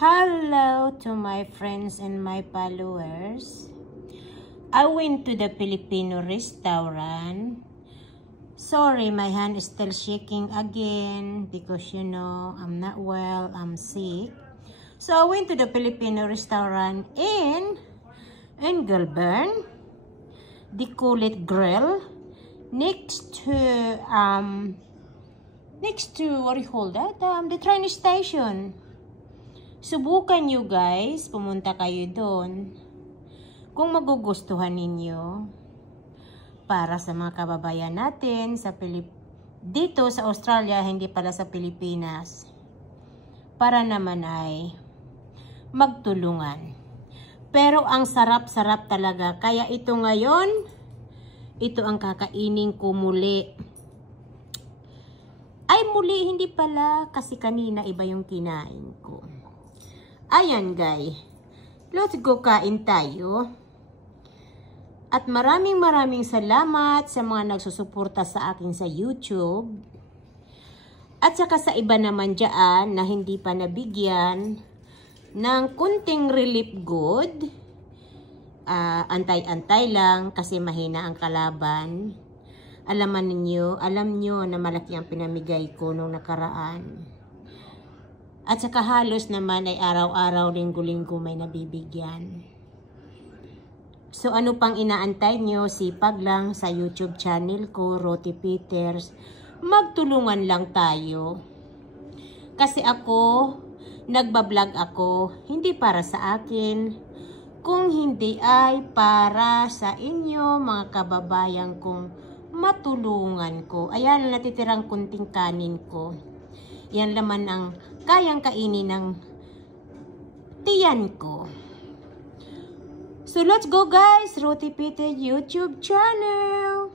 Hello to my friends and my followers. I went to the Filipino restaurant. Sorry, my hand is still shaking again because you know I'm not well, I'm sick. So I went to the Filipino restaurant in Engelbern. They call it Grill. Next to what do you call that? The train station. Subukan nyo guys, pumunta kayo doon. Kung magugustuhan ninyo, para sa mga kababayan natin sa dito sa Australia, hindi pala sa Pilipinas. Para naman ay magtulungan. Pero ang sarap-sarap talaga. Kaya ito ngayon, ito ang kakainin ko muli. Ay muli, hindi pala. Kasi kanina iba yung kinain ko. Ayan guys. Let's go kain tayo. At maraming salamat sa mga nagsusuporta sa akin sa YouTube. At saka sa iba naman dyan na hindi pa nabigyan ng kunting relief good. Antay-antay lang kasi mahina ang kalaban. Alam nyo na malaki ang pinamigay ko nung nakaraan. At saka halos naman ay araw-araw, linggo-linggo may nabibigyan. So ano pang inaantay nyo? Sipag lang sa YouTube channel ko, Roti Peters. Magtulungan lang tayo. Kasi ako, nagbablog ako, hindi para sa akin, kung hindi ay para sa inyo, mga kababayan kong matulungan ko. Ayan, natitirang kunting kanin ko. Yan laman ang kayang kainin ng tiyan ko. So let's go guys, Roti Peters YouTube channel.